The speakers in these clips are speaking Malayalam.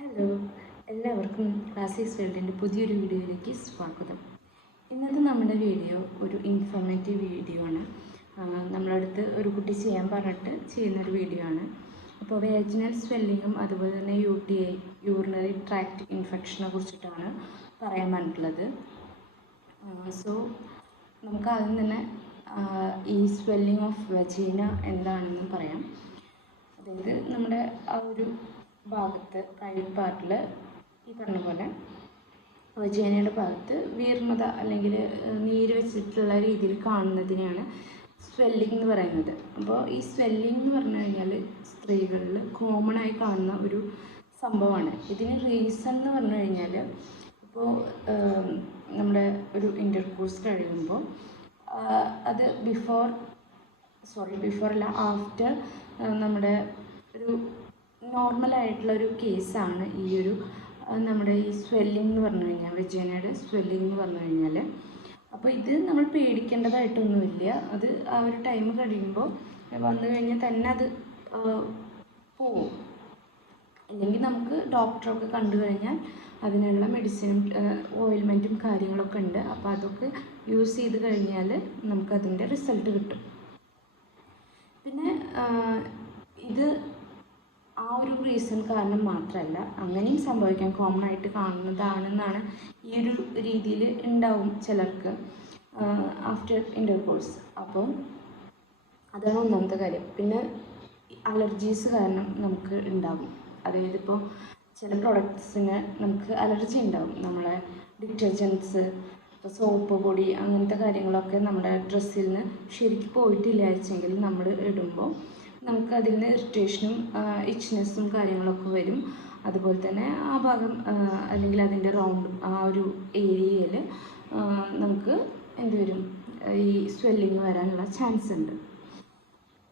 ഹലോ, എല്ലാവർക്കും ക്ലാസിക്സ് വേൾഡിൻ്റെ പുതിയൊരു വീഡിയോയിലേക്ക് സ്വാഗതം. ഇന്നത്തെ നമ്മുടെ വീഡിയോ ഒരു ഇൻഫോർമേറ്റീവ് വീഡിയോ ആണ്. നമ്മളടുത്ത് ഒരു കുട്ടി ചെയ്യാൻ പറഞ്ഞിട്ട് ചെയ്യുന്നൊരു വീഡിയോ ആണ്. അപ്പോൾ വേജിനൽ സ്വെല്ലിങ്ങും അതുപോലെ തന്നെ UTI യൂറിനറി ട്രാക്ട് ഇൻഫെക്ഷനെ കുറിച്ചിട്ടാണ് പറയാൻ പറഞ്ഞിട്ടുള്ളത്. സോ നമുക്ക് ആദ്യം തന്നെ ഈ സ്വെല്ലിങ് ഓഫ് വെജീന എന്താണെന്നും പറയാം. അതായത് നമ്മുടെ ആ ഒരു ഭാഗത്ത് പ്രൈവറ്റ് പാർട്ടിൽ ഈ പറഞ്ഞ പോലെ വജീനയുടെ ഭാഗത്ത് വീർമത അല്ലെങ്കിൽ നീര് വെച്ചിട്ടുള്ള രീതിയിൽ കാണുന്നതിനെയാണ് സ്വെല്ലിംഗ് എന്ന് പറയുന്നത്. അപ്പോൾ ഈ സ്വെല്ലിംഗ് എന്ന് പറഞ്ഞു കഴിഞ്ഞാൽ സ്ത്രീകളിൽ കോമൺ ആയി കാണുന്ന ഒരു സംഭവമാണ്. ഇതിന് റീസൺ എന്ന് പറഞ്ഞു കഴിഞ്ഞാൽ ഇപ്പോൾ നമ്മുടെ ഒരു ഇൻ്റർകോഴ്സ് കഴിയുമ്പോൾ അത് ബിഫോർ അല്ല ആഫ്റ്റർ നമ്മുടെ ഒരു നോർമലായിട്ടുള്ളൊരു കേസാണ് ഈ ഒരു നമ്മുടെ ഈ സ്വെല്ലിംഗ് എന്ന് പറഞ്ഞു കഴിഞ്ഞാൽ വെജീനയുടെ സ്വെല്ലിംഗ് എന്ന് പറഞ്ഞു കഴിഞ്ഞാൽ. അപ്പോൾ ഇത് നമ്മൾ പേടിക്കേണ്ടതായിട്ടൊന്നുമില്ല. അത് ആ ഒരു ടൈം കഴിയുമ്പോൾ വന്നു കഴിഞ്ഞാൽ തന്നെ അത് പോവും. അല്ലെങ്കിൽ നമുക്ക് ഡോക്ടറൊക്കെ കണ്ടു കഴിഞ്ഞാൽ അതിനുള്ള മെഡിസിനും ഓയിൽമെൻറ്റും കാര്യങ്ങളൊക്കെ ഉണ്ട്. അപ്പോൾ അതൊക്കെ യൂസ് ചെയ്ത് കഴിഞ്ഞാൽ നമുക്കതിൻ്റെ റിസൾട്ട് കിട്ടും. പിന്നെ ഇത് ആ ഒരു റീസൺ കാരണം മാത്രമല്ല, അങ്ങനെയും സംഭവിക്കാം, കോമൺ ആയിട്ട് കാണുന്നതാണെന്നാണ് ഈ ഒരു രീതിയിൽ ഉണ്ടാവും ചിലർക്ക് ആഫ്റ്റർ ഇൻ്റർകോഴ്സ്. അപ്പോൾ അതാണ് ഒന്നാമത്തെ കാര്യം. പിന്നെ അലർജീസ് കാരണം നമുക്ക് ഉണ്ടാകും. അതായത് ഇപ്പോൾ ചില പ്രൊഡക്ട്സിന് നമുക്ക് അലർജി ഉണ്ടാകും. നമ്മളെ ഡിറ്റർജൻസ്, ഇപ്പോൾ സോപ്പ് പൊടി അങ്ങനത്തെ കാര്യങ്ങളൊക്കെ നമ്മുടെ ഡ്രസ്സിൽ നിന്ന് ശരിക്കും പോയിട്ടില്ലാച്ചെങ്കിൽ നമ്മൾ ഇടുമ്പോൾ നമുക്ക് അതിൽ നിന്ന് ഇറിറ്റേഷനും ഇച്ച്നെസ്സും കാര്യങ്ങളൊക്കെ വരും. അതുപോലെ തന്നെ ആ ഭാഗം അല്ലെങ്കിൽ അതിൻ്റെ റൗണ്ട് ആ ഒരു ഏരിയയിൽ നമുക്ക് എന്ത് വരും, ഈ സ്വെല്ലിങ് വരാനുള്ള ചാൻസ് ഉണ്ട്.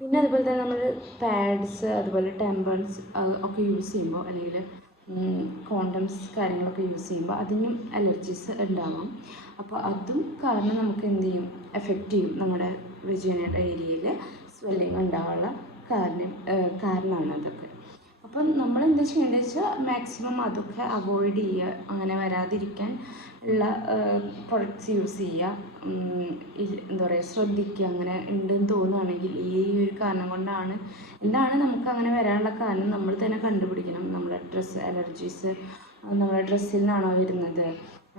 പിന്നെ അതുപോലെ തന്നെ നമ്മൾ പാഡ്സ് അതുപോലെ ടെമ്പൺസ് ഒക്കെ യൂസ് ചെയ്യുമ്പോൾ അല്ലെങ്കിൽ കോണ്ടംസ് കാര്യങ്ങളൊക്കെ യൂസ് ചെയ്യുമ്പോൾ അതിനും അലർജീസ് ഉണ്ടാവാം. അപ്പോൾ അതും കാരണം നമുക്ക് എന്ത് ചെയ്യും, എഫക്റ്റ് ചെയ്യും നമ്മുടെ വെജീനയുടെ ഏരിയയിൽ സ്വെല്ലിങ് ഉണ്ടാവാനുള്ള കാരണമാണ് അതൊക്കെ. അപ്പം നമ്മൾ എന്താ ചെയ്യേണ്ടത് വെച്ചാൽ മാക്സിമം അതൊക്കെ അവോയ്ഡ് ചെയ്യുക, അങ്ങനെ വരാതിരിക്കാൻ ഉള്ള പ്രൊഡക്ട്സ് യൂസ് ചെയ്യുക. എന്താ പറയുക, ശ്രദ്ധിക്കുക. അങ്ങനെ ഉണ്ടെന്ന് തോന്നുകയാണെങ്കിൽ ഈ ഒരു കാരണം കൊണ്ടാണ് എന്താണ് നമുക്ക് അങ്ങനെ വരാനുള്ള കാരണം നമ്മൾ തന്നെ കണ്ടുപിടിക്കണം. നമ്മുടെ ഡ്രസ്സ് അലർജീസ് നമ്മുടെ ഡ്രസ്സിൽ നിന്നാണോ വരുന്നത്,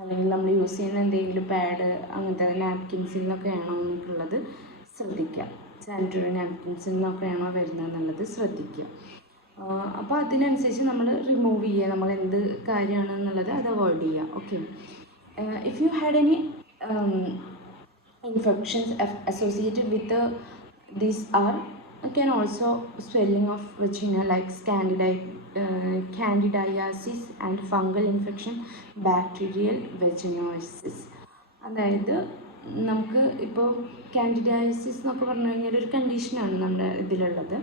അല്ലെങ്കിൽ നമ്മൾ യൂസ് ചെയ്യുന്ന എന്തെങ്കിലും പാഡ് അങ്ങനത്തെ നാപ്കിൻസിൽ നിന്നൊക്കെയാണോ നമുക്കുള്ളത് ശ്രദ്ധിക്കുക. സാനിറ്ററി നാപ്കിൻസിൽ നിന്നൊക്കെയാണോ വരുന്നത് എന്നുള്ളത് ശ്രദ്ധിക്കുക. അപ്പോൾ അതിനനുസരിച്ച് നമ്മൾ റിമൂവ് ചെയ്യുക, നമ്മൾ എന്ത് കാര്യമാണെന്നുള്ളത് അത് അവോയ്ഡ് ചെയ്യുക. Okay, if you had any infections associated with these are can also swelling of vagina like candidiasis and fungal infection, bacterial vaginosis. അതായത് നമുക്ക് ഇപ്പോൾ കാൻഡിഡയാസിസ് എന്നൊക്കെ പറഞ്ഞു കഴിഞ്ഞാൽ ഒരു കണ്ടീഷനാണ് നമ്മുടെ ഇതിലുള്ളത്.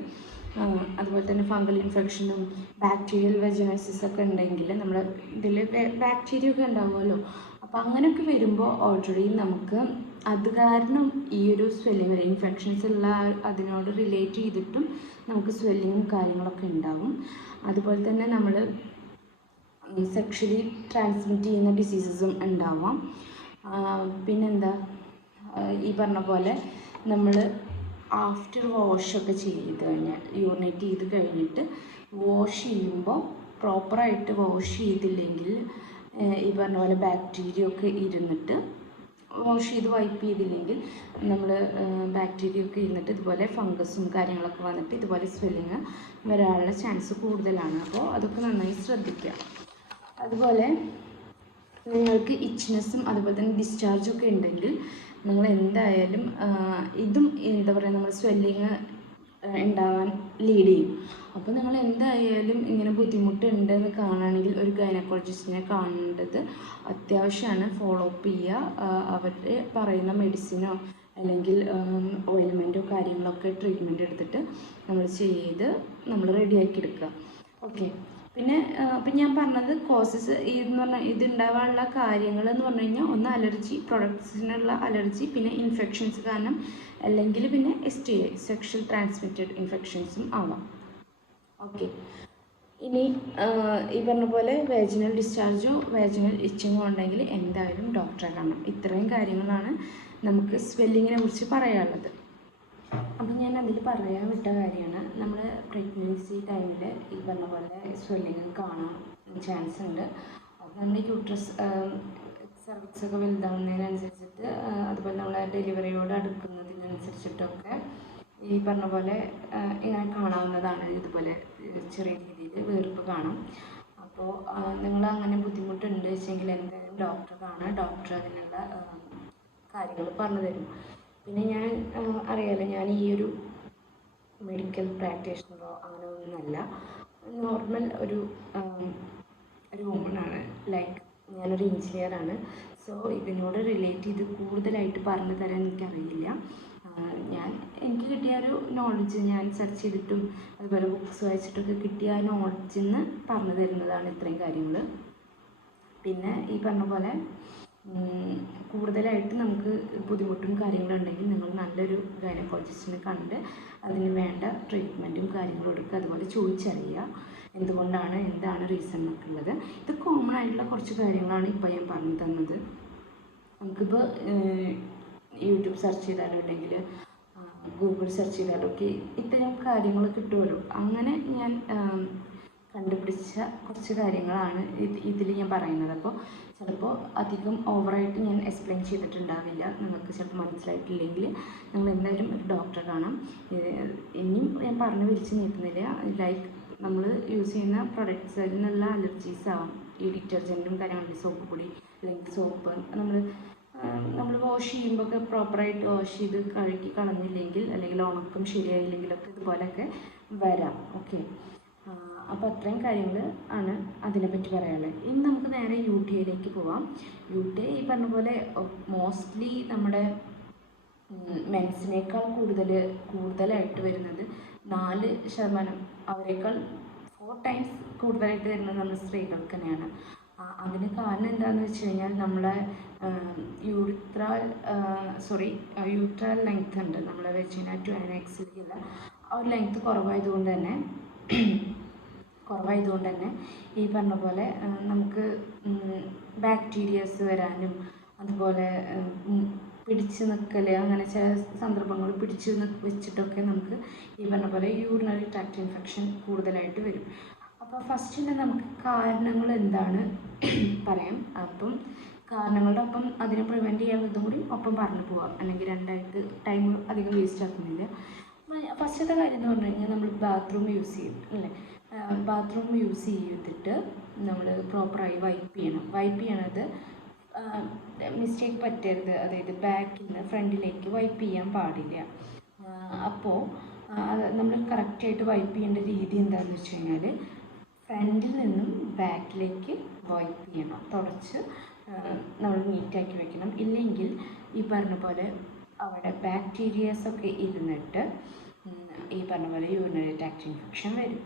അതുപോലെ തന്നെ ഫംഗൽ ഇൻഫെക്ഷനും ബാക്ടീരിയൽ വെജനോസിസ് ഒക്കെ ഉണ്ടെങ്കിൽ നമ്മുടെ ഇതിൽ ബാക്ടീരിയ ഒക്കെ ഉണ്ടാവുമല്ലോ. അപ്പോൾ അങ്ങനെയൊക്കെ വരുമ്പോൾ ഓൾറെഡി നമുക്ക് അത് കാരണം ഈ ഒരു സ്വെല്ലിങ് ഇൻഫെക്ഷൻസ് ഉള്ള അതിനോട് റിലേറ്റ് ചെയ്തിട്ടും നമുക്ക് സ്വെല്ലിങ്ങും കാര്യങ്ങളൊക്കെ ഉണ്ടാവും. അതുപോലെ തന്നെ നമ്മൾ സെക്ഷലി ട്രാൻസ്മിറ്റ് ചെയ്യുന്ന ഡിസീസസും ഉണ്ടാവാം. പിന്നെന്താ, ഈ പറഞ്ഞ പോലെ നമ്മൾ ആഫ്റ്റർ വാഷൊക്കെ ചെയ്ത് കഴിഞ്ഞാൽ യൂറിനേറ്റ് ചെയ്ത് കഴിഞ്ഞിട്ട് വാഷ് ചെയ്യുമ്പോൾ പ്രോപ്പറായിട്ട് വാഷ് ചെയ്തില്ലെങ്കിൽ ഈ പറഞ്ഞ പോലെ ബാക്ടീരിയ ഒക്കെ ഇരുന്നിട്ട് വാഷ് ചെയ്ത് വൈപ്പ് ചെയ്തില്ലെങ്കിൽ നമ്മൾ ബാക്ടീരിയ ഒക്കെ ഇരുന്നിട്ട് ഇതുപോലെ ഫംഗസും കാര്യങ്ങളൊക്കെ വന്നിട്ട് ഇതുപോലെ സ്വെല്ലിങ് വരാനുള്ള ചാൻസ് കൂടുതലാണ്. അപ്പോൾ അതൊക്കെ നന്നായി ശ്രദ്ധിക്കുക. അതുപോലെ നിങ്ങൾക്ക് ഇച്ച്നെസ്സും അതുപോലെ തന്നെ ഡിസ്ചാർജൊക്കെ ഉണ്ടെങ്കിൽ നിങ്ങൾ എന്തായാലും ഇതും എന്താ പറയുക, നമ്മൾ സ്വെല്ലിങ് ഉണ്ടാവാൻ ലീഡ് ചെയ്യും. അപ്പോൾ നിങ്ങൾ എന്തായാലും ഇങ്ങനെ ബുദ്ധിമുട്ടുണ്ടെന്ന് കാണുകയാണെങ്കിൽ ഒരു ഗൈനക്കോളജിസ്റ്റിനെ കാണേണ്ടത് അത്യാവശ്യമാണ്. ഫോളോ അപ്പ് ചെയ്യുക. അവർ പറയുന്ന മെഡിസിനോ അല്ലെങ്കിൽ ഓയിൽമെൻറ്റോ കാര്യങ്ങളൊക്കെ ട്രീറ്റ്മെൻറ്റ് എടുത്തിട്ട് നമ്മൾ ചെയ്ത് നമ്മൾ റെഡിയാക്കി എടുക്കുക. ഓക്കെ, പിന്നെ ഞാൻ പറഞ്ഞത് കോസസ് എന്ന് പറഞ്ഞാൽ ഇതുണ്ടാവാനുള്ള കാര്യങ്ങൾ എന്ന് പറഞ്ഞു കഴിഞ്ഞാൽ ഒന്ന് അലർജി, പ്രൊഡക്ട്സിനുള്ള അലർജി, പിന്നെ ഇൻഫെക്ഷൻസ് കാരണം, അല്ലെങ്കിൽ പിന്നെ STI സെക്ഷൽ ട്രാൻസ്മിറ്റഡ് ഇൻഫെക്ഷൻസും ആവാം. ഓക്കെ, ഇനി ഈ പറഞ്ഞ പോലെ വാജിനൽ ഡിസ്ചാർജോ വാജിനൽ ഇച്ചിങ്ങോ ഉണ്ടെങ്കിൽ എന്തായാലും ഡോക്ടറെ കാണണം. ഇത്രയും കാര്യങ്ങളാണ് നമുക്ക് സ്വെല്ലിങ്ങിനെ കുറിച്ച് പറയാനുള്ളത്. അപ്പം ഞാൻ അതിൽ പറയാൻ വിട്ട കാര്യമാണ്, നമ്മൾ പ്രഗ്നൻസി ടൈമിൽ ഈ പറഞ്ഞ പോലെ സ്വെല്ലിങ് കാണാൻ ചാൻസ് ഉണ്ട്. അത് നമ്മുടെ യൂട്രസ് സർവിക്സൊക്കെ വലുതാവുന്നതിനനുസരിച്ചിട്ട്, അതുപോലെ നമ്മളെ ഡെലിവറിയോട് അടുക്കുന്നതിനനുസരിച്ചിട്ടൊക്കെ ഈ പറഞ്ഞ പോലെ ഇങ്ങനെ കാണാവുന്നതാണ്. ഇതുപോലെ ചെറിയ രീതിയിൽ വീർപ്പ് കാണാം. അപ്പോൾ നിങ്ങൾ അങ്ങനെ ബുദ്ധിമുട്ടുണ്ട് വെച്ചെങ്കിൽ എന്തായാലും ഡോക്ടറെ കാണാം. ഡോക്ടർ അതിനുള്ള കാര്യങ്ങൾ പറഞ്ഞു തരും. പിന്നെ ഞാൻ അറിയാലോ, ഞാൻ ഈ ഒരു മെഡിക്കൽ പ്രാക്ടീഷണറോ അങ്ങനെ ഒന്നുമല്ല, നോർമൽ ഒരു വുമണാണ്. ലൈക്ക് ഞാനൊരു എഞ്ചിനീയറാണ്. സോ ഇതിനോട് റിലേറ്റ് ചെയ്ത് കൂടുതലായിട്ട് പറഞ്ഞു തരാൻ എനിക്കറിയില്ല. എനിക്ക് കിട്ടിയ ഒരു നോളജ് ഞാൻ സെർച്ച് ചെയ്തിട്ടും അതുപോലെ ബുക്സ് വായിച്ചിട്ടൊക്കെ കിട്ടിയ ആ നോളജിൽ നിന്ന് പറഞ്ഞു തരുന്നതാണ് ഇത്രയും കാര്യങ്ങൾ. പിന്നെ ഈ പറഞ്ഞ പോലെ കൂടുതലായിട്ട് നമുക്ക് ബുദ്ധിമുട്ടും കാര്യങ്ങളുണ്ടെങ്കിൽ നിങ്ങൾ നല്ലൊരു ഗൈനക്കോളജിസ്റ്റിനെ കണ്ട് അതിന് വേണ്ട ട്രീറ്റ്മെൻറ്റും കാര്യങ്ങളും എടുക്കുക. അതുപോലെ ചോദിച്ചറിയുക എന്തുകൊണ്ടാണ്, എന്താണ് റീസൺ എന്നൊക്കെ ഉള്ളത്. ഇത് കോമൺ ആയിട്ടുള്ള കുറച്ച് കാര്യങ്ങളാണ് ഇപ്പോൾ ഞാൻ പറഞ്ഞു തന്നത്. നമുക്കിപ്പോൾ യൂട്യൂബ് സെർച്ച് ചെയ്താലോ അല്ലെങ്കിൽ ഗൂഗിൾ സെർച്ച് ചെയ്താലോ ഒക്കെ ഇത്തരം കാര്യങ്ങൾ കിട്ടുമല്ലോ. അങ്ങനെ ഞാൻ കണ്ടുപിടിച്ച കുറച്ച് കാര്യങ്ങളാണ് ഇതിൽ ഞാൻ പറയുന്നത്. അപ്പോൾ ചിലപ്പോൾ അധികം ഓവറായിട്ട് ഞാൻ എക്സ്പ്ലെയിൻ ചെയ്തിട്ടുണ്ടാവില്ല. നിങ്ങൾക്ക് ചിലപ്പോൾ മനസ്സിലായിട്ടില്ലെങ്കിൽ നിങ്ങൾ എന്തായാലും ഒരു ഡോക്ടറെ കാണാം. ഇനിയും ഞാൻ പറഞ്ഞു വിളിച്ച് നീട്ടുന്നില്ല. ലൈക്ക് നമ്മൾ യൂസ് ചെയ്യുന്ന പ്രൊഡക്ട്സിൽ നിന്നുള്ള അലർജീസ് ആവാം. ഈ ഡിറ്റർജൻറ്റും കാര്യങ്ങളും, സോപ്പ് പൊടി അല്ലെങ്കിൽ സോപ്പ് നമ്മൾ വാഷ് ചെയ്യുമ്പോഴൊക്കെ പ്രോപ്പറായിട്ട് വാഷ് ചെയ്ത് കഴുകി കളഞ്ഞില്ലെങ്കിൽ അല്ലെങ്കിൽ ഉണക്കം ശരിയായില്ലെങ്കിലൊക്കെ ഇതുപോലെയൊക്കെ വരാം. ഓക്കെ, അപ്പോൾ അത്രയും കാര്യങ്ങൾ ആണ് അതിനെപ്പറ്റി പറയാനുള്ളത്. ഇനി നമുക്ക് നേരെ UTIയിലേക്ക് പോവാം. UTI ഈ പറഞ്ഞ പോലെ മോസ്റ്റ്ലി നമ്മുടെ മെൻസിനേക്കാൾ കൂടുതലായിട്ട് വരുന്നത് 4%, അവരെക്കാൾ 4 times കൂടുതലായിട്ട് വരുന്നത് നമ്മുടെ സ്ത്രീകൾക്ക് തന്നെയാണ്. അതിന് കാരണം എന്താണെന്ന് വെച്ച് കഴിഞ്ഞാൽ നമ്മളെ യൂട്രൽ ലെങ്ത് ഉണ്ട്, നമ്മളെ വെജിന ടു ആനക്സിലേക്കുള്ള ആ ഒരു ലെങ്ത് കുറവായതുകൊണ്ട് തന്നെ ഈ പറഞ്ഞ പോലെ നമുക്ക് ബാക്ടീരിയസ് വരാനും അതുപോലെ പിടിച്ച് നിൽക്കൽ, അങ്ങനെ ചില സന്ദർഭങ്ങൾ പിടിച്ച് വെച്ചിട്ടൊക്കെ നമുക്ക് ഈ പറഞ്ഞ പോലെ യൂറിനറി ട്രാക്ട് ഇൻഫെക്ഷൻ കൂടുതലായിട്ട് വരും. അപ്പോൾ ഫസ്റ്റിന് നമുക്ക് കാരണങ്ങൾ എന്താണ് പറയാം. അപ്പം കാരണങ്ങളുടെ ഒപ്പം അതിനെ പ്രിവെൻറ്റ് ചെയ്യാവുന്നതും കൂടി ഒപ്പം പറഞ്ഞു പോവാം, അല്ലെങ്കിൽ രണ്ടായിട്ട് ടൈം അധികം വേസ്റ്റ് ആക്കുന്നില്ല. ഫസ്റ്റത്തെ കാര്യം എന്ന് പറഞ്ഞു കഴിഞ്ഞാൽ നമ്മൾ ബാത്റൂം യൂസ് ചെയ്യും അല്ലേ. ബാത്റൂം യൂസ് ചെയ്തിട്ട് നമ്മൾ പ്രോപ്പറായി വൈപ്പ് ചെയ്യണത് മിസ്റ്റേക്ക് പറ്റരുത്. അതായത് ബാക്കിൽ നിന്ന് ഫ്രണ്ടിലേക്ക് വൈപ്പ് ചെയ്യാൻ പാടില്ല. അപ്പോൾ നമ്മൾ കറക്റ്റായിട്ട് വൈപ്പ് ചെയ്യേണ്ട രീതി എന്താണെന്ന് വെച്ച് കഴിഞ്ഞാൽ ഫ്രണ്ടിൽ നിന്നും ബാക്കിലേക്ക് വൈപ്പ് ചെയ്യണം, തുടച്ച് നമ്മൾ നീറ്റാക്കി വെക്കണം. ഇല്ലെങ്കിൽ ഈ പറഞ്ഞ പോലെ അവിടെ ബാക്ടീരിയസൊക്കെ ഇരുന്നിട്ട് ഈ പറഞ്ഞ പോലെ യൂറിനറി ട്രാക്ട് ഇൻഫെക്ഷൻ വരും.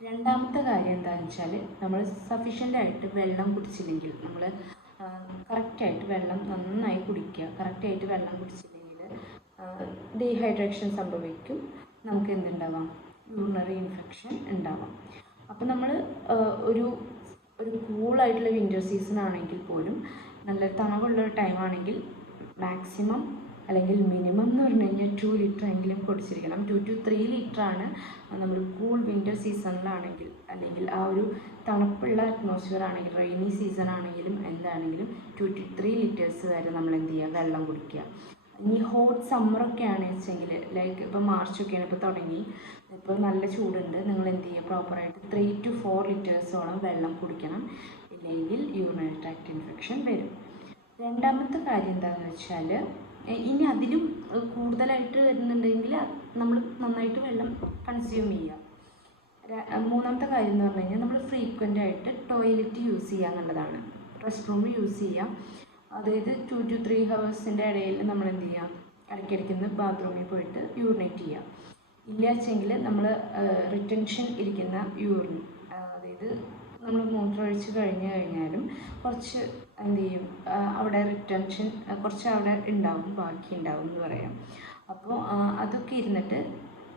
രണ്ടാമത്തെ കാര്യം എന്താണെന്ന് വെച്ചാൽ നമ്മൾ സഫീഷ്യൻ്റായിട്ട് വെള്ളം കുടിച്ചില്ലെങ്കിൽ, നമ്മൾ കറക്റ്റായിട്ട് വെള്ളം നന്നായി കുടിക്കുക. കറക്റ്റായിട്ട് വെള്ളം കുടിച്ചില്ലെങ്കിൽ ഡീഹൈഡ്രേഷൻ സംഭവിക്കും, നമുക്ക് എന്തുണ്ടാവാം, യൂറിനറി ഇൻഫെക്ഷൻ ഉണ്ടാവാം. അപ്പോൾ നമ്മൾ ഒരു കൂളായിട്ടുള്ള വിൻ്റർ സീസൺ ആണെങ്കിൽ പോലും, നല്ല തണുവുള്ള ടൈമാണെങ്കിൽ മാക്സിമം അല്ലെങ്കിൽ മിനിമം എന്ന് പറഞ്ഞു കഴിഞ്ഞാൽ 2 ലിറ്റർ എങ്കിലും കുടിച്ചിരിക്കണം. 2 to 3 ലിറ്ററാണ് നമ്മൾ കൂൾ വിൻ്റർ സീസണിലാണെങ്കിൽ, അല്ലെങ്കിൽ ആ ഒരു തണുപ്പുള്ള അറ്റ്മോസ്ഫിയർ ആണെങ്കിൽ, റെയിനി സീസൺ ആണെങ്കിലും എന്താണെങ്കിലും 2 to 3 ലിറ്റേഴ്സ് വരെ നമ്മൾ എന്ത് ചെയ്യുക, വെള്ളം കുടിക്കുക. ഇനി ഹോട്ട് സമ്മറൊക്കെ ആണെന്ന് വെച്ചെങ്കിൽ, ലൈക്ക് ഇപ്പോൾ മാർച്ചൊക്കെയാണ് ഇപ്പോൾ തുടങ്ങി, ഇപ്പോൾ നല്ല ചൂടുണ്ട്, നിങ്ങൾ എന്ത് ചെയ്യുക, പ്രോപ്പറായിട്ട് 3 to 4 ലിറ്റേഴ്സോളം വെള്ളം കുടിക്കണം. ഇല്ലെങ്കിൽ യൂറിനറി ട്രാക്ട് ഇൻഫെക്ഷൻ വരും. രണ്ടാമത്തെ കാര്യം എന്താണെന്ന് വെച്ചാൽ, ഇനി അതിലും കൂടുതലായിട്ട് വരുന്നുണ്ടെങ്കിൽ നമ്മൾ നന്നായിട്ട് വെള്ളം കൺസ്യൂം ചെയ്യുക. മൂന്നാമത്തെ കാര്യം എന്ന് പറഞ്ഞു കഴിഞ്ഞാൽ നമ്മൾ ഫ്രീക്വൻ്റായിട്ട് ടോയ്ലറ്റ് യൂസ് ചെയ്യുക എന്നുള്ളതാണ്. റെസ്റ്റ് റൂം യൂസ് ചെയ്യുക. അതായത് 2 to 3 ഹവേഴ്സിൻ്റെ ഇടയിൽ നമ്മൾ എന്ത് ചെയ്യുക, ഇടയ്ക്കിടയ്ക്ക് ബാത്റൂമിൽ പോയിട്ട് യൂറിനേറ്റ് ചെയ്യുക. ഇല്ല വെച്ചെങ്കിൽ നമ്മൾ റിറ്റൻഷൻ ഇരിക്കുന്ന യൂറിൻ, അതായത് നമ്മൾ മൂത്രമൊഴിച്ച് കഴിഞ്ഞാലും കുറച്ച് എന്ത് ചെയ്യും, അവിടെ റിറ്റൻഷൻ കുറച്ച് അവിടെ ഉണ്ടാവും, ബാക്കി ഉണ്ടാവും എന്ന് പറയാം. അപ്പോൾ അതൊക്കെ ഇരുന്നിട്ട്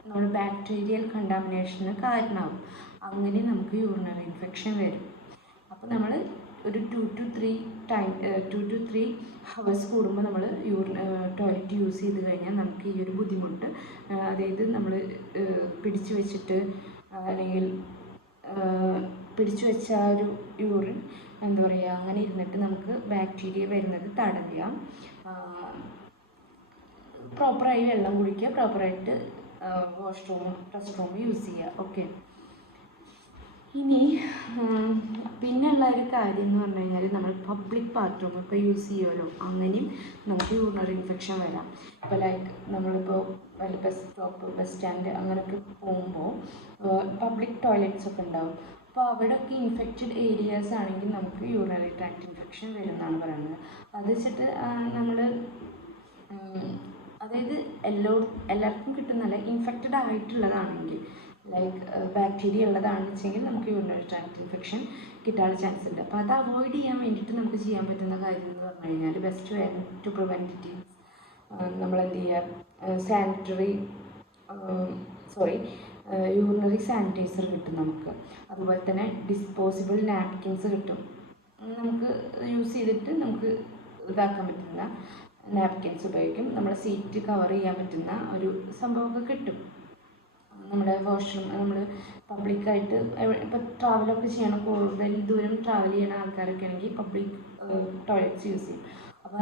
നമ്മൾ ബാക്ടീരിയൽ കണ്ടാമിനേഷന് കാരണമാവും. അങ്ങനെ നമുക്ക് യൂറിനറി ഇൻഫെക്ഷൻ വരും. അപ്പോൾ നമ്മൾ ഒരു 2 to 3 ഹവേഴ്സ് കൂടുമ്പോൾ നമ്മൾ ടോയ്ലറ്റ് യൂസ് ചെയ്ത് കഴിഞ്ഞാൽ നമുക്ക് ഈ ഒരു ബുദ്ധിമുട്ട്, അതായത് നമ്മൾ പിടിച്ചു വെച്ചിട്ട് അല്ലെങ്കിൽ പിടിച്ചു വെച്ച ആ ഒരു യൂറിൻ എന്താ പറയുക, അങ്ങനെ ഇരുന്നിട്ട് നമുക്ക് ബാക്ടീരിയ വരുന്നത് തടയാം. പ്രോപ്പറായി വെള്ളം കുടിക്കുക, പ്രോപ്പറായിട്ട് വാഷ്റൂം റെസ്റ്റ് റൂം യൂസ് ചെയ്യുക. ഓക്കെ, ഇനി പിന്നെയുള്ള ഒരു കാര്യം എന്ന് പറഞ്ഞു കഴിഞ്ഞാൽ നമ്മൾ പബ്ലിക് ബാത്റൂമൊക്കെ യൂസ് ചെയ്യുമല്ലോ, അങ്ങനെയും നമുക്ക് യൂറിനറി ഇൻഫെക്ഷൻ വരാം. ഇപ്പോൾ ലൈക്ക് നമ്മളിപ്പോൾ വല്ല ബസ് സ്റ്റോപ്പ്, ബസ് സ്റ്റാൻഡ് അങ്ങനെയൊക്കെ പോകുമ്പോൾ പബ്ലിക് ടോയ്ലറ്റ്സ് ഒക്കെ ഉണ്ടാവും. അപ്പോൾ അവിടെയൊക്കെ ഇൻഫെക്റ്റഡ് ഏരിയാസ് ആണെങ്കിൽ നമുക്ക് യൂറിനറി ട്രാക്ട് ഇൻഫെക്ഷൻ വരുമെന്നാണ് പറയുന്നത്. അത് വെച്ചിട്ട് നമ്മൾ അതായത് എല്ലാവർക്കും കിട്ടുന്നല്ല, ഇൻഫെക്റ്റഡ് ആയിട്ടുള്ളതാണെങ്കിൽ ലൈക്ക് ബാക്ടീരിയ ഉള്ളതാണെന്ന് വെച്ചെങ്കിൽ നമുക്ക് യൂറിനറി ട്രാക്ട് ഇൻഫെക്ഷൻ കിട്ടാനുള്ള ചാൻസ് ഉണ്ട്. അപ്പോൾ അത് അവോയ്ഡ് ചെയ്യാൻ വേണ്ടിയിട്ട് നമുക്ക് ചെയ്യാൻ പറ്റുന്ന കാര്യം എന്ന് പറഞ്ഞു കഴിഞ്ഞാൽ best way to prevent it is നമ്മളെന്ത് ചെയ്യുക, യൂറിനറി സാനിറ്റൈസർ കിട്ടും നമുക്ക്. അതുപോലെ തന്നെ ഡിസ്പോസിബിൾ നാപ്കിൻസ് കിട്ടും. നമുക്ക് യൂസ് ചെയ്തിട്ട് നമുക്ക് ഇതാക്കാൻ പറ്റുന്ന നാപ്കിൻസ് ഉപയോഗിക്കും. നമ്മുടെ സീറ്റ് കവർ ചെയ്യാൻ പറ്റുന്ന ഒരു സംഭവമൊക്കെ കിട്ടും. നമ്മുടെ വാഷ്റൂം നമ്മൾ പബ്ലിക്കായിട്ട് ഇപ്പോൾ ട്രാവലൊക്കെ ചെയ്യണം, കൂടുതൽ ദൂരം ട്രാവൽ ചെയ്യുന്ന ആൾക്കാരൊക്കെ ആണെങ്കിൽ പബ്ലിക് ടോയ്ലറ്റ്സ് യൂസ് ചെയ്യും. അപ്പോൾ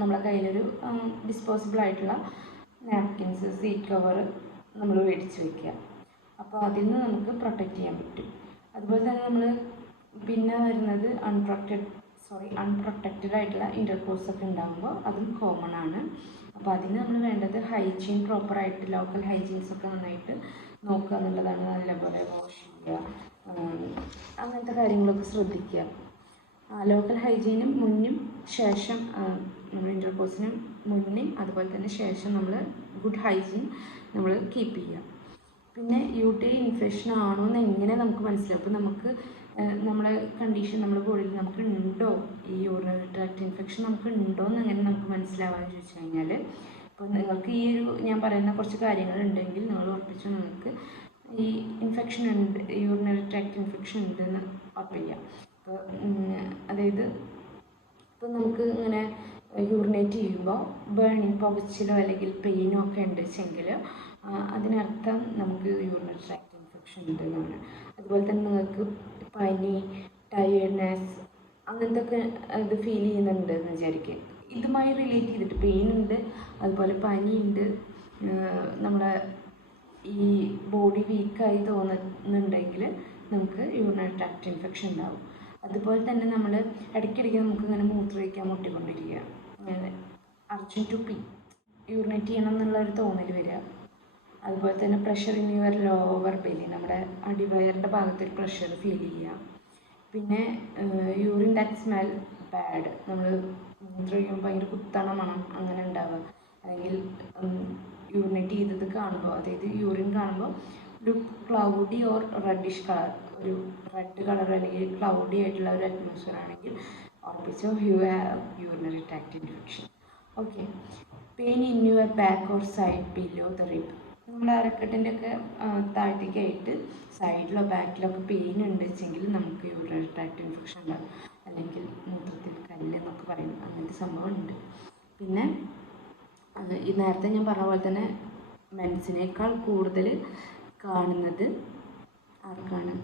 നമ്മളെ കയ്യിലൊരു ഡിസ്പോസിബിൾ ആയിട്ടുള്ള നാപ്കിൻസ്, സീറ്റ് കവർ നമ്മൾ മേടിച്ച് വയ്ക്കുക. അപ്പോൾ അതിൽ നിന്ന് നമുക്ക് പ്രൊട്ടക്റ്റ് ചെയ്യാൻ പറ്റും. അതുപോലെ തന്നെ നമ്മൾ പിന്നെ വരുന്നത് അൺപ്രൊട്ടക്റ്റഡ് ആയിട്ടുള്ള ഇൻ്റർകോഴ്സ് ഒക്കെ ഉണ്ടാകുമ്പോൾ അതും കോമൺ ആണ്. അപ്പോൾ അതിന് നമ്മൾ വേണ്ടത് ഹൈജീൻ, പ്രോപ്പറായിട്ട് ലോക്കൽ ഹൈജീൻസൊക്കെ നന്നായിട്ട് നോക്കുക എന്നുള്ളതാണ്. നല്ലപോലെ വാഷ് ചെയ്യുക, അങ്ങനത്തെ കാര്യങ്ങളൊക്കെ ശ്രദ്ധിക്കുക. ലോക്കൽ ഹൈജീനും മുന്നും ശേഷം നമ്മൾ ഇൻ്റർകോഴ്സിനും മുന്നേ അതുപോലെ തന്നെ ശേഷം നമ്മൾ ഗുഡ് ഹൈജീൻ നമ്മൾ കീപ്പ് ചെയ്യുക. പിന്നെ യൂറിനറി ഇൻഫെക്ഷൻ ആണോ എന്ന് എങ്ങനെ നമുക്ക് മനസ്സിലാവും? അപ്പോൾ നമുക്ക് നമ്മളെ കണ്ടീഷൻ, നമ്മുടെ ബോഡിയിൽ നമുക്ക് ഉണ്ടോ ഈ യൂറിനറി ട്രാക്ട് ഇൻഫെക്ഷൻ നമുക്ക് ഉണ്ടോ എന്ന് എങ്ങനെ നമുക്ക് മനസ്സിലാവാമെന്ന് ചോദിച്ചു കഴിഞ്ഞാൽ, ഇപ്പോൾ നിങ്ങൾക്ക് ഈ ഒരു ഞാൻ പറയുന്ന കുറച്ച് കാര്യങ്ങളുണ്ടെങ്കിൽ നിങ്ങൾ ഉറപ്പിച്ചു നിങ്ങൾക്ക് ഈ ഇൻഫെക്ഷൻ ഉണ്ട്, യൂറിനറി ട്രാക്ട് ഇൻഫെക്ഷൻ ഉണ്ടെന്ന് ഉറപ്പിക്കാം. അപ്പോൾ അതായത് ഇപ്പോൾ നമുക്ക് ഇങ്ങനെ യൂറിനേറ്റ് ചെയ്യുമ്പോൾ ബേണിങ്, പുകച്ചിലോ അല്ലെങ്കിൽ പെയിനോ ഒക്കെ ഉണ്ട് വെച്ചെങ്കിൽ അതിനർത്ഥം നമുക്ക് യൂറിനറി ട്രാക്ട് ഇൻഫെക്ഷൻ ഉണ്ടെന്നാണ്. അതുപോലെ തന്നെ നിങ്ങൾക്ക് പനി, ടയേർഡ്നെസ് അങ്ങനത്തെ ഒക്കെ ഇത് ഫീൽ ചെയ്യുന്നുണ്ട് എന്ന് വിചാരിക്കുക. ഇതുമായി റിലേറ്റ് ചെയ്തിട്ട് പെയിൻ ഉണ്ട്, അതുപോലെ പനിയുണ്ട്, നമ്മളെ ഈ ബോഡി വീക്കായി തോന്നുന്നുണ്ടെങ്കിൽ നമുക്ക് യൂറിനറി ട്രാക്ട് ഇൻഫെക്ഷൻ ഉണ്ടാവും. അതുപോലെ തന്നെ നമ്മൾ ഇടയ്ക്കിടയ്ക്ക് നമുക്ക് ഇങ്ങനെ മൂത്രമൊഴിക്കാൻ മുട്ടിക്കൊണ്ടിരിക്കുക, അർജൻറ്റ് ടു പി, യൂറിനേറ്റ് ചെയ്യണം എന്നുള്ളൊരു തോന്നൽ വരിക. അതുപോലെ തന്നെ pressure in your lower belly, നമ്മുടെ അടിവയറിൻ്റെ ഭാഗത്തൊരു പ്രഷർ ഫീൽ ചെയ്യുക. പിന്നെ യൂറിൻ ദാറ്റ് സ്മെൽ ബാഡ്, നമ്മൾ മൂത്രമൊഴിക്കുമ്പോൾ ഭയങ്കര കുത്തണ മണം അങ്ങനെ ഉണ്ടാവുക. അല്ലെങ്കിൽ യൂറിനേറ്റ് ചെയ്തത് കാണുമ്പോൾ, അതായത് യൂറിൻ കാണുമ്പോൾ look cloudy or reddish colour, ഒരു റെഡ് കളർ അല്ലെങ്കിൽ ക്ലൗഡി ആയിട്ടുള്ള ഒരു അറ്റ്മോസ്ഫിയർ ആണെങ്കിൽ ഉറപ്പിച്ചോ you have urinary tract infection. Okay, pain in your back or side below the rib, നമ്മുടെ അരക്കെട്ടിൻ്റെ ഒക്കെ താഴത്തേക്കായിട്ട് സൈഡിലോ ബാക്കിലൊക്കെ പെയിൻ ഉണ്ട് വെച്ചെങ്കിൽ നമുക്ക് യൂറിനറി ട്രാക്ട് ഇൻഫെക്ഷൻ ഉണ്ടാകും. അല്ലെങ്കിൽ മൂത്രത്തിൽ കല്ല് എന്നൊക്കെ പറയും, അങ്ങനത്തെ സംഭവം ഉണ്ട്. പിന്നെ ഈ നേരത്തെ ഞാൻ പറഞ്ഞ പോലെ തന്നെ മെൻസിനേക്കാൾ കൂടുതൽ കാണുന്നത് ആർക്കാണ്?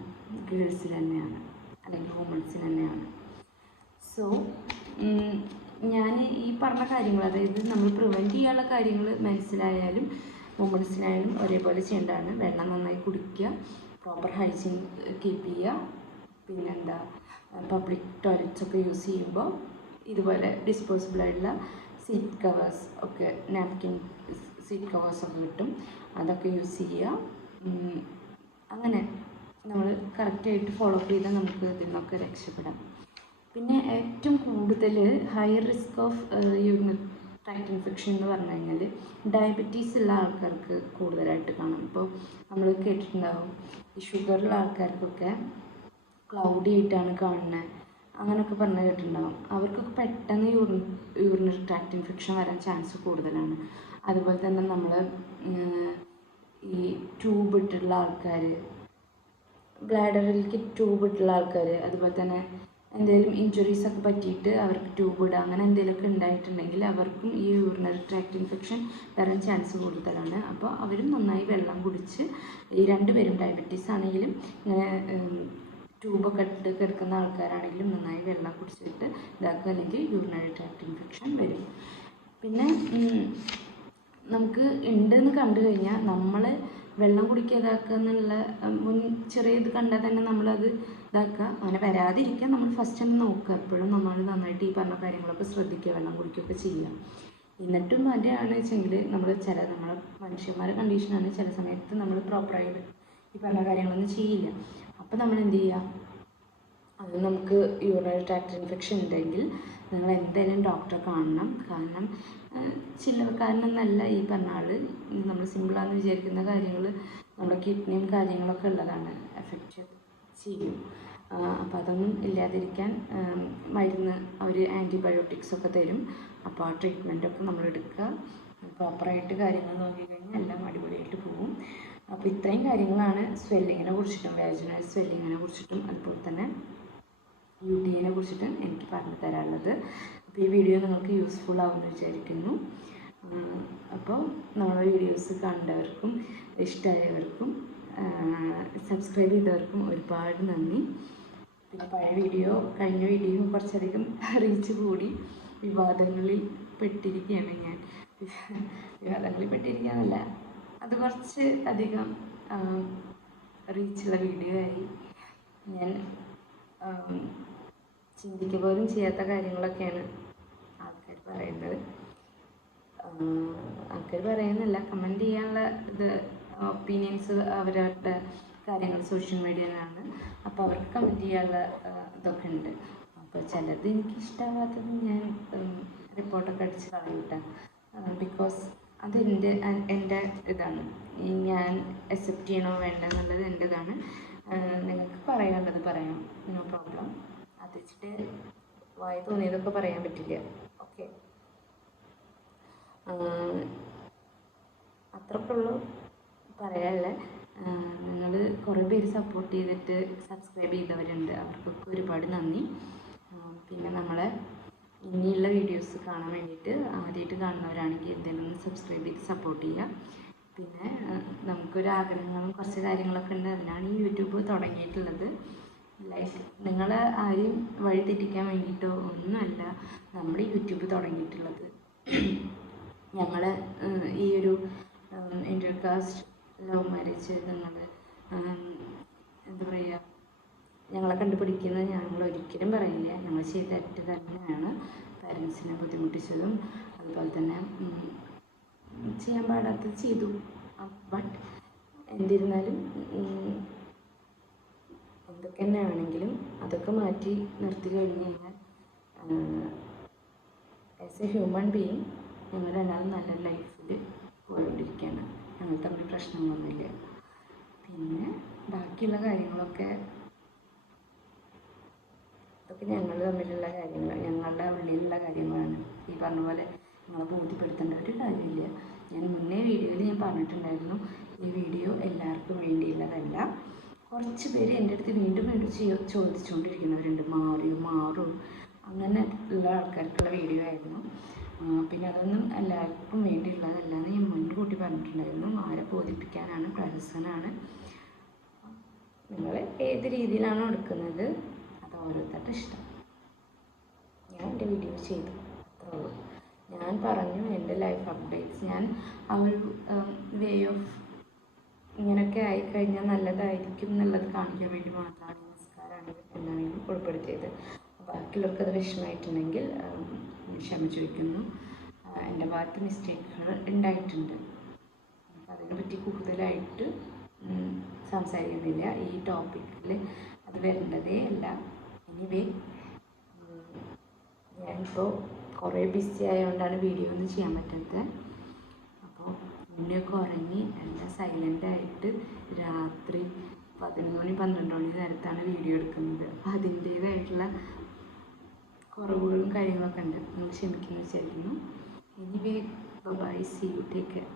ഗേൾസിൽ തന്നെയാണ്, അല്ലെങ്കിൽ വുമൺസിന് തന്നെയാണ്. സോ ഞാൻ ഈ പറഞ്ഞ കാര്യങ്ങൾ, അതായത് നമ്മൾ പ്രിവെൻറ്റ് ചെയ്യാനുള്ള കാര്യങ്ങൾ മെൻസിലായാലും വുമൺസിനായാലും ഒരേപോലെ ചെയ്യേണ്ടതാണ്. വെള്ളം നന്നായി കുടിക്കുക, പ്രോപ്പർ ഹൈജീൻ കീപ്പ് ചെയ്യുക. പിന്നെന്താ, പബ്ലിക് ടോയ്ലറ്റ്സ് ഒക്കെ യൂസ് ചെയ്യുമ്പോൾ ഇതുപോലെ ഡിസ്പോസിബിൾ ആയിട്ടുള്ള സീറ്റ് കവേഴ്സ് ഒക്കെ, നാപ്കിൻ സീറ്റ് കവേഴ്സൊക്കെ കിട്ടും, അതൊക്കെ യൂസ് ചെയ്യുക. അങ്ങനെ നമ്മൾ കറക്റ്റായിട്ട് ഫോളോ അപ്പ് ചെയ്താൽ നമുക്ക് ഇതിൽ നിന്നൊക്കെ രക്ഷപ്പെടാം. പിന്നെ ഏറ്റവും കൂടുതൽ higher risk of urinary tract infection എന്ന് പറഞ്ഞു കഴിഞ്ഞാൽ ഡയബറ്റീസ് ഉള്ള ആൾക്കാർക്ക് കൂടുതലായിട്ട് കാണാം. ഇപ്പോൾ നമ്മൾ കേട്ടിട്ടുണ്ടാവും ഈ ഷുഗറുള്ള ആൾക്കാർക്കൊക്കെ ക്ലൗഡി ആയിട്ടാണ് കാണുന്നത്, അങ്ങനെയൊക്കെ പറഞ്ഞു കേട്ടിട്ടുണ്ടാവും. അവർക്കൊക്കെ പെട്ടെന്ന് യൂറിനറി ട്രാക്ട് ഇൻഫെക്ഷൻ വരാൻ ചാൻസ് കൂടുതലാണ്. അതുപോലെ തന്നെ നമ്മൾ ഈ ട്യൂബ് ഇട്ടിട്ടുള്ള ആൾക്കാർ, ബ്ലാഡറിലേക്ക് ട്യൂബ് ഇട്ടുള്ള ആൾക്കാർ, അതുപോലെ തന്നെ എന്തെങ്കിലും ഇഞ്ചുറീസ് ഒക്കെ പറ്റിയിട്ട് അവർക്ക് ട്യൂബ് ഇടുക അങ്ങനെ എന്തെങ്കിലുമൊക്കെ ഉണ്ടായിട്ടുണ്ടെങ്കിൽ അവർക്കും ഈ യൂറിനറി ട്രാക്ട് ഇൻഫെക്ഷൻ വരാൻ ചാൻസ് കൂടുതലാണ്. അപ്പോൾ അവരും നന്നായി വെള്ളം കുടിച്ച്, ഈ രണ്ടുപേരും ഡയബറ്റീസ് ആണെങ്കിലും ഇങ്ങനെ ട്യൂബൊക്കെ ഇട്ട് കിടക്കുന്ന ആൾക്കാരാണെങ്കിലും നന്നായി വെള്ളം കുടിച്ചിട്ട് ഇതാക്കുക, അല്ലെങ്കിൽ യൂറിനറി ട്രാക്ട് ഇൻഫെക്ഷൻ വരും. പിന്നെ നമുക്ക് ഉണ്ടെന്ന് കണ്ടു കഴിഞ്ഞാൽ നമ്മൾ വെള്ളം കുടിക്കാതാക്കുക എന്നുള്ള ചെറിയ ഇത് കണ്ടാൽ തന്നെ നമ്മളത് ഇതാക്കുക. അങ്ങനെ വരാതിരിക്കാൻ നമ്മൾ ഫസ്റ്റ് തന്നെ നോക്കുക. എപ്പോഴും നമ്മൾ നന്നായിട്ട് ഈ പറഞ്ഞ കാര്യങ്ങളൊക്കെ ശ്രദ്ധിക്കുക, വെള്ളം കുടിക്കുകയൊക്കെ ചെയ്യുക. എന്നിട്ടും മടിയാണ് വെച്ചെങ്കിൽ നമ്മളെ മനുഷ്യന്മാരുടെ കണ്ടീഷനാണ്, ചില സമയത്ത് നമ്മൾ പ്രോപ്പറായിട്ട് ഈ പറഞ്ഞ കാര്യങ്ങളൊന്നും ചെയ്യില്ല. അപ്പോൾ നമ്മൾ എന്ത് ചെയ്യുക, അത് നമുക്ക് യൂറിനറി ട്രാക്ട് ഇൻഫെക്ഷൻ ഉണ്ടെങ്കിൽ നിങ്ങൾ എന്തായാലും ഡോക്ടറെ കാണണം. കാരണമൊന്നല്ല ഈ പറഞ്ഞ ആൾ, നമ്മൾ സിമ്പിളാണെന്ന് വിചാരിക്കുന്ന കാര്യങ്ങൾ നമ്മുടെ കിഡ്നിയും കാര്യങ്ങളൊക്കെ ഉള്ളതാണ്, എഫക്റ്റ് ചെയ്യും. അപ്പോൾ അതൊന്നും ഇല്ലാതിരിക്കാൻ മരുന്ന് അവർ ആൻറ്റിബയോട്ടിക്സൊക്കെ തരും. അപ്പോൾ ആ ട്രീറ്റ്മെൻറ്റൊക്കെ നമ്മൾ എടുക്കുക. പ്രോപ്പറായിട്ട് കാര്യങ്ങൾ നോക്കിക്കഴിഞ്ഞാൽ എല്ലാം അടിപൊളിയായിട്ട് പോകും. അപ്പോൾ ഇത്രയും കാര്യങ്ങളാണ് സ്വെല്ലിങ്ങിനെ കുറിച്ചിട്ടും വാജിനൽ സ്വെല്ലിങ്ങിനെ കുറിച്ചിട്ടും അതുപോലെ തന്നെ UTIനെ കുറിച്ചിട്ടും എനിക്ക് പറഞ്ഞു തരാനുള്ളത്. അപ്പോൾ ഈ വീഡിയോ നിങ്ങൾക്ക് യൂസ്ഫുൾ ആവുമെന്ന് വിചാരിക്കുന്നു. അപ്പോൾ നമ്മുടെ വീഡിയോസ് കണ്ടവർക്കും ഇഷ്ടമായവർക്കും സബ്സ്ക്രൈബ് ചെയ്തവർക്കും ഒരുപാട് നന്ദി. പിന്നെ കഴിഞ്ഞ വീഡിയോ കുറച്ചധികം റീച്ച് കൂടി, വിവാദങ്ങളിൽ പെട്ടിരിക്കുകയാണ് ഞാൻ. വിവാദങ്ങളിൽ പെട്ടിരിക്കുകയെന്നല്ല, അത് കുറച്ച് അധികം റീച്ചുള്ള വീഡിയോ ആയി. ഞാൻ ചിന്തിക്കുക പോലും ചെയ്യാത്ത കാര്യങ്ങളൊക്കെയാണ് ആൾക്കാർ പറയുന്നത്. ആൾക്കാർ പറയുന്നില്ല, കമൻറ്റ് ചെയ്യാനുള്ള ഇത് ഒപ്പീനിയൻസ് അവരുടെ കാര്യങ്ങൾ സോഷ്യൽ മീഡിയയിലാണ്. അപ്പോൾ അവർക്ക് കമൻറ്റ് ചെയ്യാനുള്ള ഇതൊക്കെ ഉണ്ട്. അപ്പോൾ ചിലത് എനിക്കിഷ്ടമാവാത്തത് ഞാൻ റിപ്പോർട്ടൊക്കെ അടിച്ച് കളയൂട്ടാ. ബിക്കോസ് അത് എൻ്റെ ഇതാണ്, ഞാൻ അക്സെപ്റ്റ് ചെയ്യണോ വേണ്ട എന്നുള്ളത് എൻ്റെതാണ്. നിങ്ങൾക്ക് പറയാനുള്ളത് പറയാം, നോ പ്രോബ്ലം. അത് വെച്ചിട്ട് വായി തോന്നിയതൊക്കെ പറയാൻ പറ്റില്ല. ഓക്കെ, അത്രയൊക്കെ ഉള്ളൂ പറയാനുള്ളത്. നിങ്ങൾ കുറേ പേര് സപ്പോർട്ട് ചെയ്തിട്ട് സബ്സ്ക്രൈബ് ചെയ്തവരുണ്ട്, അവർക്കൊക്കെ ഒരുപാട് നന്ദി. പിന്നെ നമ്മളെ ഇനിയുള്ള വീഡിയോസ് കാണാൻ വേണ്ടിയിട്ട് ആദ്യമായിട്ട് കാണുന്നവരാണെങ്കിൽ എന്തെങ്കിലും സബ്സ്ക്രൈബ് ചെയ്ത് സപ്പോർട്ട് ചെയ്യുക. പിന്നെ നമുക്കൊരു ആഗ്രഹങ്ങളും കുറച്ച് കാര്യങ്ങളൊക്കെ ഉണ്ട്, അതിനാണ് ഈ യൂട്യൂബ് തുടങ്ങിയിട്ടുള്ളത്. ലൈക്ക് നിങ്ങളെ ആരെയും വഴി തെറ്റിക്കാൻ വേണ്ടിയിട്ടോ ഒന്നുമല്ല നമ്മൾ യൂട്യൂബ് തുടങ്ങിയിട്ടുള്ളത്. ഞങ്ങൾ ഈ ഒരു ഇൻ്റർകാസ്റ്റ് ലവ് മാരേജ് നിങ്ങൾ എന്താ പറയുക, ഞങ്ങളെ കണ്ടുപിടിക്കുന്നത് ഞങ്ങൾ ഒരിക്കലും പറയില്ല. ഞങ്ങൾ ചെയ്ത തെറ്റ് തന്നെയാണ് പാരൻസിനെ ബുദ്ധിമുട്ടിച്ചതും, അതുപോലെ തന്നെ ചെയ്യാൻ പാടാത്തത് ചെയ്തു. ബട്ട് എന്നിരുന്നാലും എന്തൊക്കെ തന്നെ ആണെങ്കിലും അതൊക്കെ മാറ്റി നിർത്തി കഴിഞ്ഞ് കഴിഞ്ഞാൽ ആസ് എ ഹ്യൂമൻ ബീയിങ് ഞങ്ങൾ രണ്ടാളും നല്ല ലൈഫിൽ പോയിക്കൊണ്ടിരിക്കുകയാണ്. ഞങ്ങൾ തമ്മിൽ പ്രശ്നങ്ങളൊന്നുമില്ല. പിന്നെ ബാക്കിയുള്ള കാര്യങ്ങളൊക്കെ അതൊക്കെ ഞങ്ങൾ തമ്മിലുള്ള കാര്യങ്ങൾ, ഞങ്ങളുടെ ഉള്ളിലുള്ള കാര്യങ്ങളാണ്. ഈ പറഞ്ഞ പോലെ നിങ്ങളെ ബോധ്യപ്പെടുത്തേണ്ട ഒരു കാര്യമില്ല. ഞാൻ മുന്നേ വീഡിയോയിൽ ഞാൻ പറഞ്ഞിട്ടുണ്ടായിരുന്നു, ഈ വീഡിയോ എല്ലാവർക്കും വേണ്ടിയുള്ളതല്ല. കുറച്ച് പേര് എൻ്റെ അടുത്ത് വീണ്ടും ചോദിച്ചുകൊണ്ടിരിക്കുന്നവരുണ്ട്, മാറും അങ്ങനെ ഉള്ള ആൾക്കാർക്കുള്ള വീഡിയോ ആയിരുന്നു. പിന്നെ അതൊന്നും എല്ലാവർക്കും വേണ്ടിയുള്ളതല്ല എന്ന് ഞാൻ മുൻകൂട്ടി പറഞ്ഞിട്ടുണ്ടായിരുന്നു. ആരെ ബോധിപ്പിക്കാനാണ്, പ്രഹസനാണ്. നിങ്ങൾ ഏത് രീതിയിലാണോ എടുക്കുന്നത് അത് ഓരോരുത്തരുടെ ഇഷ്ടം. ഞാൻ എൻ്റെ വീഡിയോ ചെയ്തു, അത്രേ ഉള്ളൂ. ഞാൻ പറഞ്ഞു എൻ്റെ ലൈഫ് അപ്ഡേറ്റ്സ്. ഞാൻ ആ ഒരു വേ ഓഫ് ഇങ്ങനെയൊക്കെ ആയിക്കഴിഞ്ഞാൽ നല്ലതായിരിക്കും എന്നുള്ളത് കാണിക്കാൻ വേണ്ടി മാത്രമാണ് നമസ്കാരമാണ് എല്ലാവരും ഉൾപ്പെടുത്തിയത്. ബാക്കിയുള്ളവർക്ക് അത് വിഷമമായിട്ടുണ്ടെങ്കിൽ ക്ഷമ ചോദിക്കുന്നു. എൻ്റെ ഭാഗത്ത് മിസ്റ്റേക്കുകൾ ഉണ്ടായിട്ടുണ്ട്. അപ്പോൾ അതിനെപ്പറ്റി കൂടുതലായിട്ട് സംസാരിക്കുന്നില്ല. ഈ ടോപ്പിക്കിൽ അത് വരേണ്ടതേ അല്ല. എനിവേ, ഞാനിപ്പോൾ കുറേ ബിസി ആയതുകൊണ്ടാണ് വീഡിയോ ഒന്നും ചെയ്യാൻ പറ്റാത്തത്. അപ്പോൾ മുന്നെയൊക്കെ ഉറങ്ങി എല്ലാം സൈലൻ്റായിട്ട് രാത്രി 11 മണി 12 മണി നേരത്താണ് വീഡിയോ എടുക്കുന്നത്. അപ്പോൾ അതിൻ്റേതായിട്ടുള്ള കുറവുകളും കാര്യങ്ങളൊക്കെ ഉണ്ട്. നിങ്ങൾ ക്ഷമിക്കുന്നു വിചാരിക്കുന്നു. Anyway, bye, see you, take care.